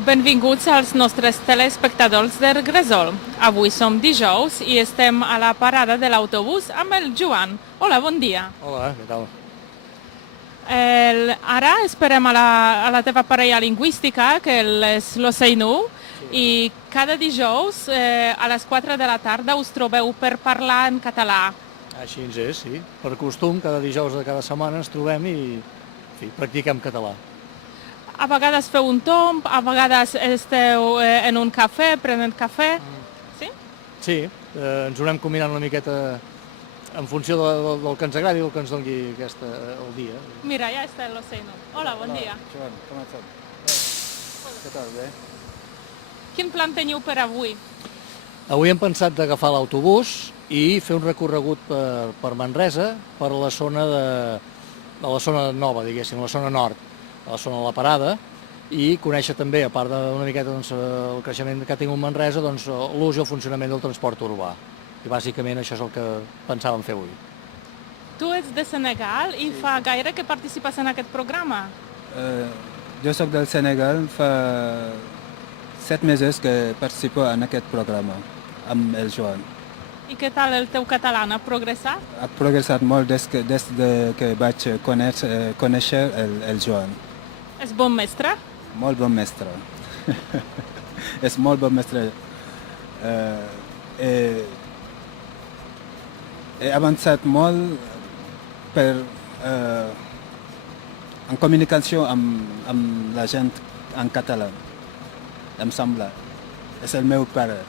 Benvinguts als nostres telespectadors del Gresol. Avui som dijous i estem a la parada de l'autobús amb el Joan. Hola, bon dia. Hola, què tal? Ara esperem a la teva parella lingüística, que és l'Oceinou, i cada dijous a les 4 de la tarda us trobeu per parlar en català. Així ens és, sí. Per costum, cada dijous de cada setmana ens trobem i practiquem català. A vegades feu un tomb, a vegades esteu en un cafè, prenent cafè. Sí? Sí, ens ho anem combinant una miqueta en funció del que ens agradi i del que ens doni el dia. Mira, ja està l'Oceinou. Hola, bon dia. Joan, com estàs? Què tal, bé? Quin plan teniu per avui? Avui hem pensat d'agafar l'autobús i fer un recorregut per Manresa, per la zona de la zona nova, diguéssim, la zona nord, a la zona de la Parada, i conèixer també, a part d'una miqueta el creixement que ha tingut Manresa, l'ús i el funcionament del transport urbà. I bàsicament això és el que pensàvem fer avui. Tu ets de Senegal i fa gaire que participes en aquest programa. Jo soc del Senegal, fa 7 mesos que participo en aquest programa amb el Joan. I què tal el teu català? Ha progressat? Ha progressat molt des que vaig conèixer el Joan. És bon mestre? Molt bon mestre. És molt bon mestre. He avançat molt en comunicació amb la gent en català, em sembla. És el meu pare.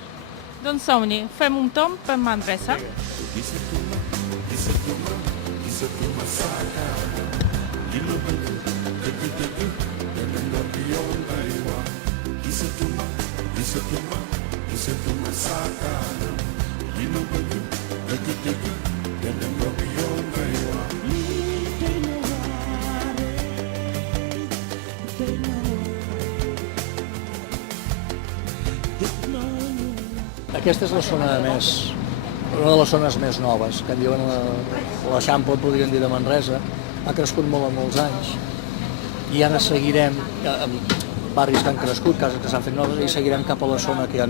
Doncs som-hi, fem un tomb per Manresa. Aquesta és la zona una de les zones més noves, que en diuen l'Eixample, podríem dir, de Manresa. Ha crescut molt en molts anys i ara seguirem amb barris que han crescut, cases que s'han fet noves, i seguirem cap a la zona que hi ha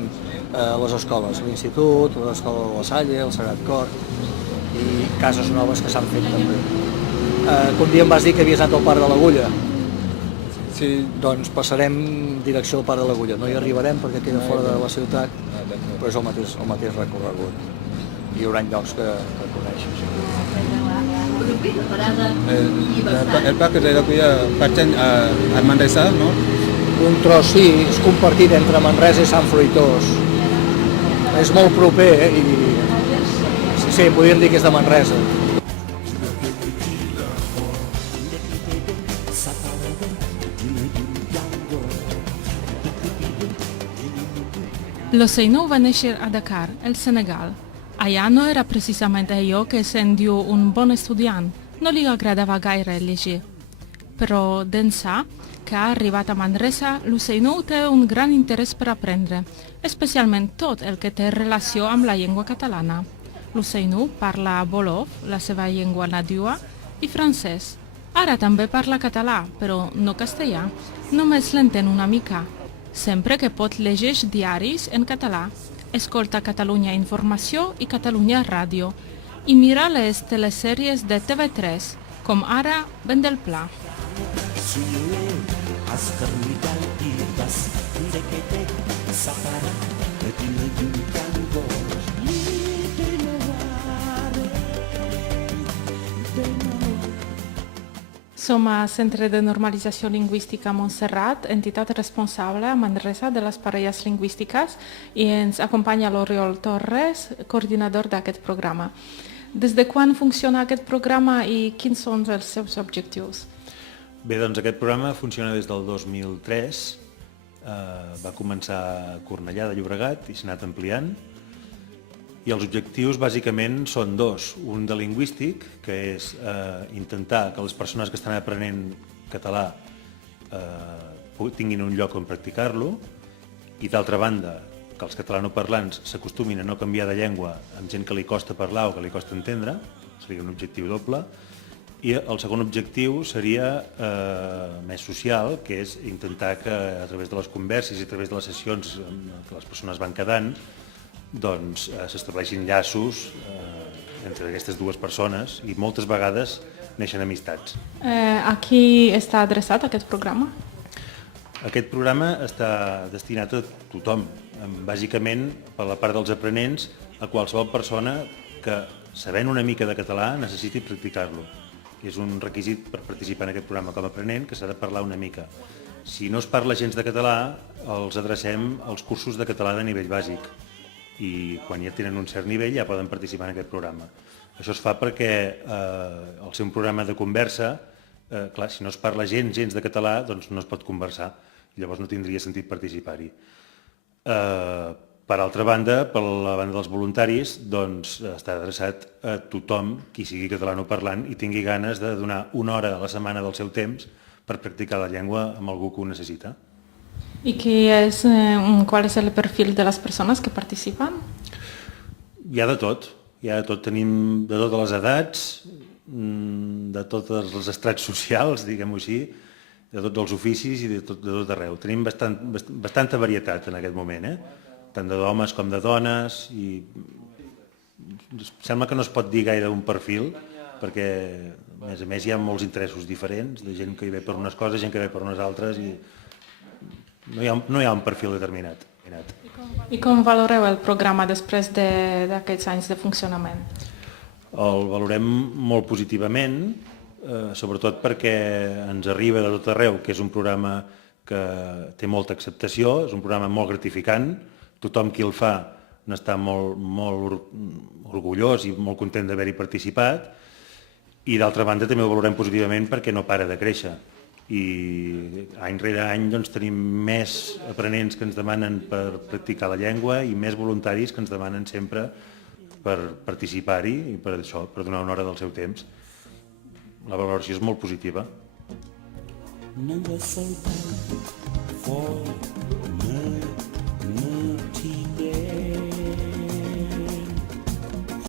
les escoles, l'Institut, l'Escola de la Salle, el Sagrat Cor i cases noves que s'han fet també. Que un dia em vas dir que havies anat al Parc de l'Agulla. Sí. Doncs passarem direcció al Parc de l'Agulla. No hi arribarem perquè queda fora de la ciutat, però és el mateix recorregut. Hi haurà llocs que coneixes. El Parc de l'Agulla pertany a Manresa, no? Un tros, sí, és compartit entre Manresa i Sant Fruitós. És molt proper, i sí, podríem dir que és de Manresa. L'Oceinou va néixer a Dakar, el Senegal. Allà no era precisament allò que se'n diu un bon estudiant. No li agradava gaire llegir. Però d'ençà que ha arribat a Manresa, l'Oceinou té un gran interès per aprendre, especialment tot el que té relació amb la llengua catalana. L'Oceinou parla wolof, la seva llengua nadiua, i francès. Ara també parla català, però no castellà. Només l'entén una mica. Sempre que pot llegeix diaris en català, escolta Catalunya Informació i Catalunya Ràdio i mira les telesèries de TV3, com ara Vent del Pla. Som a Centre de Normalització Lingüística Montserrat, entitat responsable a Manresa de les parelles lingüístiques, i ens acompanya l'Oriol Torres, coordinador d'aquest programa. Des de quan funciona aquest programa i quins són els seus objectius? Bé, doncs aquest programa funciona des del 2003, va començar a Cornellà de Llobregat i s'ha anat ampliant. I els objectius bàsicament són dos. Un de lingüístic, que és intentar que les persones que estan aprenent català tinguin un lloc on practicar-lo, i d'altra banda, que els catalanoparlants s'acostumin a no canviar de llengua amb gent que li costa parlar o que li costa entendre, seria un objectiu doble. I el segon objectiu seria més social, que és intentar que a través de les converses i a través de les sessions que les persones van quedant, doncs s'estableixin llaços entre aquestes dues persones i moltes vegades neixen amistats. A qui està adreçat aquest programa? Aquest programa està destinat a tothom, bàsicament per la part dels aprenents, a qualsevol persona que, sabent una mica de català, necessiti practicar-lo. És un requisit per participar en aquest programa com a aprenent que s'ha de parlar una mica. Si no es parla gens de català, els adrecem als cursos de català de nivell bàsic i quan ja tenen un cert nivell ja poden participar en aquest programa. Això es fa perquè al ser un programa de conversa, clar, si no es parla gens de català, doncs no es pot conversar. Llavors no tindria sentit participar-hi. Per altra banda, per la banda dels voluntaris, doncs està adreçat a tothom qui sigui catalanoparlant i tingui ganes de donar una hora a la setmana del seu temps per practicar la llengua amb algú que ho necessita. I qual és el perfil de les persones que participen? Hi ha de tot. Tenim de totes les edats, de tots els estrats socials, diguem-ho així, de tots els oficis i de tot arreu. Tenim bastanta varietat en aquest moment, tant d'homes com de dones, i sembla que no es pot dir gaire un perfil, perquè a més hi ha molts interessos diferents, de gent que hi ve per unes coses, gent que ve per unes altres, i no hi ha un perfil determinat. I com valoreu el programa després d'aquests anys de funcionament? El valorem molt positivament, sobretot perquè ens arriba de tot arreu, que és un programa que té molta acceptació, és un programa molt gratificant, tothom qui el fa n'està molt orgullós i molt content d'haver-hi participat, i d'altra banda també ho valorem positivament perquè no para de créixer. I any rere any doncs, tenim més aprenents que ens demanen per practicar la llengua i més voluntaris que ens demanen sempre per participar-hi i per això, per donar una hora del seu temps. La valoració és molt positiva. Nanga saltando for